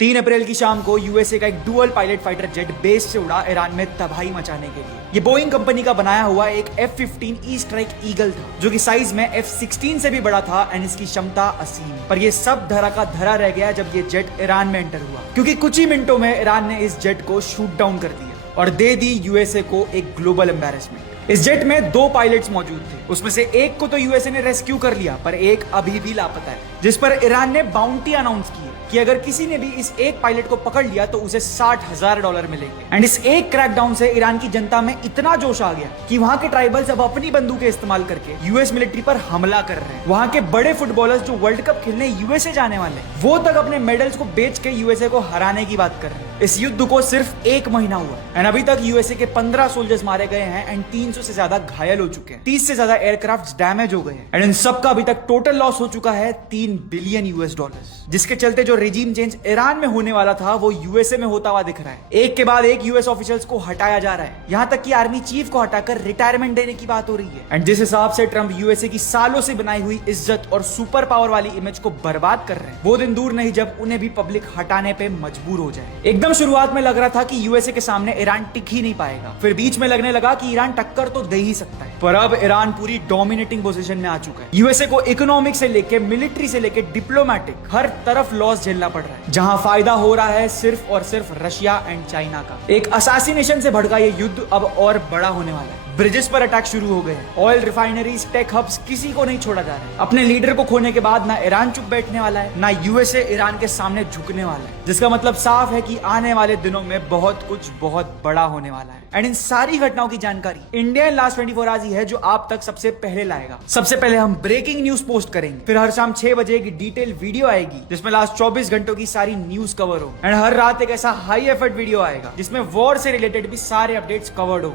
3 अप्रैल की शाम को यूएसए का एक dual pilot fighter jet base से उड़ा ईरान में तबाही मचाने के लिए। ये बोइंग कंपनी का बनाया हुआ एक F-15 ई स्ट्राइक ईगल था, जो कि साइज में F-16 से भी बड़ा था एंड इसकी क्षमता असीम। पर ये सब धरा का धरा रह गया जब ये जेट ईरान में एंटर हुआ, क्योंकि कुछ ही मिनटों में ईरान ने इस जेट को शूट डाउन कर दिया और दे दी यूएसए को एक ग्लोबल एम्बैरेसमेंट। इस जेट में 2 पायलट्स मौजूद थे, उसमें से एक को तो यूएसए ने रेस्क्यू कर लिया, पर एक अभी भी लापता है, जिस पर ईरान ने बाउंटी अनाउंस की है कि अगर किसी ने भी इस एक पायलट को पकड़ लिया तो उसे $60,000 मिलेंगे। एंड इस एक क्रैकडाउन से ईरान की जनता में इतना जोश आ गया कि वहां के ट्राइबल्स अब अपनी बंदूकें इस्तेमाल करके यूएस मिलिट्री पर हमला कर रहे हैं। वहां के बड़े फुटबॉलर्स जो वर्ल्ड कप खेलने यूएसए जाने वाले हैं, वो तक अपने मेडल्स को बेच के यूएसए को हराने की बात कर रहे हैं। इस युद्ध को सिर्फ 1 महीना हुआ एंड अभी तक यूएसए के 15 सोल्जर्स मारे गए हैं एंड 300 से ज्यादा घायल हो चुके हैं। 30 से ज्यादा एयरक्राफ्ट डैमेज हो गए हैं एंड इन सबका अभी तक टोटल लॉस हो चुका है $3 बिलियन, जिसके चलते जो रेजिम चेंज ईरान में होने वाला था वो यूएसए में होता हुआ दिख रहा है। एक के बाद एक यूएस ऑफिशियल्स को हटाया जा रहा है, यहाँ तक कि आर्मी चीफ को हटाकर रिटायरमेंट देने की बात हो रही है। एंड जिस हिसाब से ट्रम्प यूएसए की सालों से बनाई हुई इज्जत और सुपर पावर वाली इमेज को बर्बाद कर रहे हैं, वो दिन दूर नहीं जब उन्हें भी पब्लिक हटाने पे मजबूर हो जाए। एकदम शुरुआत में लग रहा था कि यूएसए के सामने ईरान टिक ही नहीं पाएगा, फिर बीच में लगने लगा कि ईरान टक्कर तो दे ही सकता है, पर अब ईरान पूरी डोमिनेटिंग पोजीशन में आ चुका है। यूएसए को इकोनॉमिक से लेके मिलिट्री से लेके डिप्लोमेटिक हर तरफ लॉस झेलना पड़ रहा है, जहां फायदा हो रहा है सिर्फ और सिर्फ रशिया एंड चाइना का। एक असैसिनेशन से भड़का ये युद्ध अब और बड़ा होने वाला है। ब्रिजेस पर अटैक शुरू हो गए हैं, ऑयल रिफाइनरीज, टेक हब्स, किसी को नहीं छोड़ा जा रहा है। अपने लीडर को खोने के बाद ना ईरान चुप बैठने वाला है, ना यूएसए ईरान के सामने झुकने वाला है, जिसका मतलब साफ है कि आने वाले दिनों में बहुत कुछ बहुत बड़ा होने वाला है। एंड इन सारी घटनाओं की जानकारी इंडिया लास्ट 24 आवर्स ही है जो आप तक सबसे पहले लाएगा। सबसे पहले हम ब्रेकिंग न्यूज पोस्ट करेंगे, फिर हर शाम 6 बजे की डिटेल वीडियो आएगी जिसमें लास्ट 24 घंटों की सारी न्यूज कवर हो, एंड हर रात एक ऐसा हाई एफर्ट वीडियो आएगा जिसमें वॉर से रिलेटेड भी सारे अपडेट्स कवर्ड हो।